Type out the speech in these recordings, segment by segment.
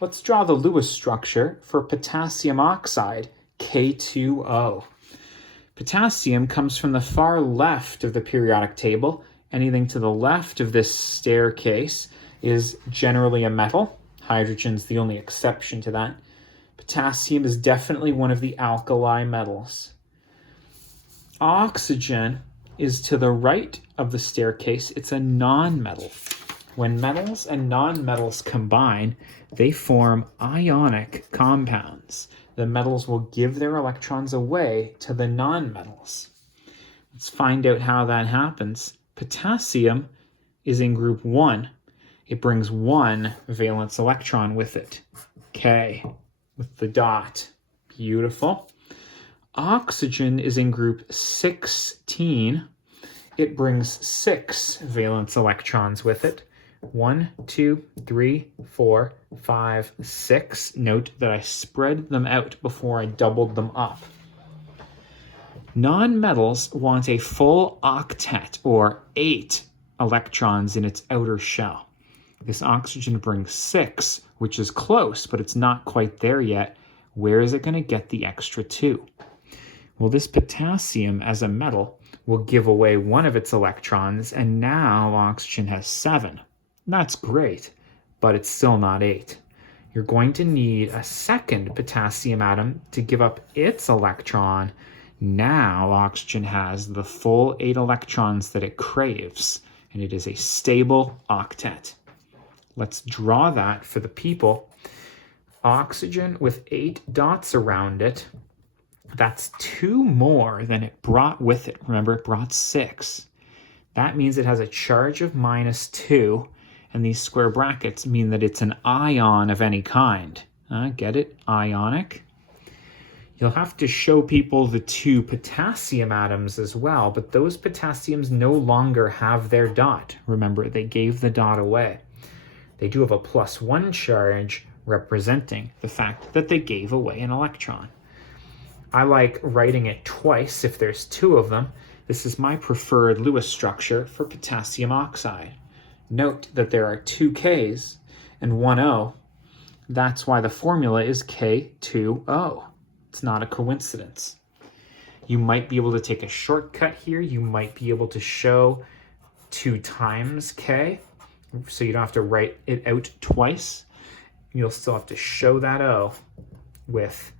Let's draw the Lewis structure for potassium oxide, K2O. Potassium comes from the far left of the periodic table. Anything to the left of this staircase is generally a metal. Hydrogen's the only exception to that. Potassium is definitely one of the alkali metals. Oxygen is to the right of the staircase. It's a nonmetal. When metals and nonmetals combine, they form ionic compounds. The metals will give their electrons away to the nonmetals. Let's find out how that happens. Potassium is in group 1. It brings 1 valence electron with it. K, with the dot. Beautiful. Oxygen is in group 16. It brings 6 valence electrons with it. 1, 2, 3, 4, 5, 6. Note that I spread them out before I doubled them up. Nonmetals want a full octet, or 8 electrons in its outer shell. This oxygen brings 6, which is close, but it's not quite there yet. Where is it going to get the extra 2? Well, this potassium as a metal will give away 1 of its electrons, and now oxygen has 7. That's great, but it's still not 8. You're going to need a second potassium atom to give up its electron. Now oxygen has the full 8 electrons that it craves, and it is a stable octet. Let's draw that for the people. Oxygen with 8 dots around it. That's 2 more than it brought with it. Remember, it brought 6. That means it has a charge of -2, and these square brackets mean that it's an ion of any kind. Get it? Ionic. You'll have to show people the 2 potassium atoms as well, but those potassiums no longer have their dot. Remember, they gave the dot away. They do have a +1 charge representing the fact that they gave away an electron. I like writing it twice if there's 2 of them. This is my preferred Lewis structure for potassium oxide. Note that there are 2 Ks and 1 O. That's why the formula is K2O. It's not a coincidence. You might be able to take a shortcut here. You might be able to show 2 times K, so you don't have to write it out twice. You'll still have to show that O with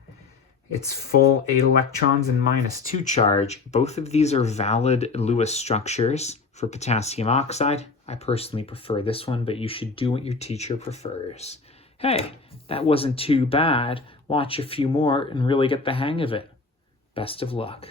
its full 8 electrons and -2 charge. Both of these are valid Lewis structures for potassium oxide. I personally prefer this one, but you should do what your teacher prefers. Hey, that wasn't too bad. Watch a few more and really get the hang of it. Best of luck.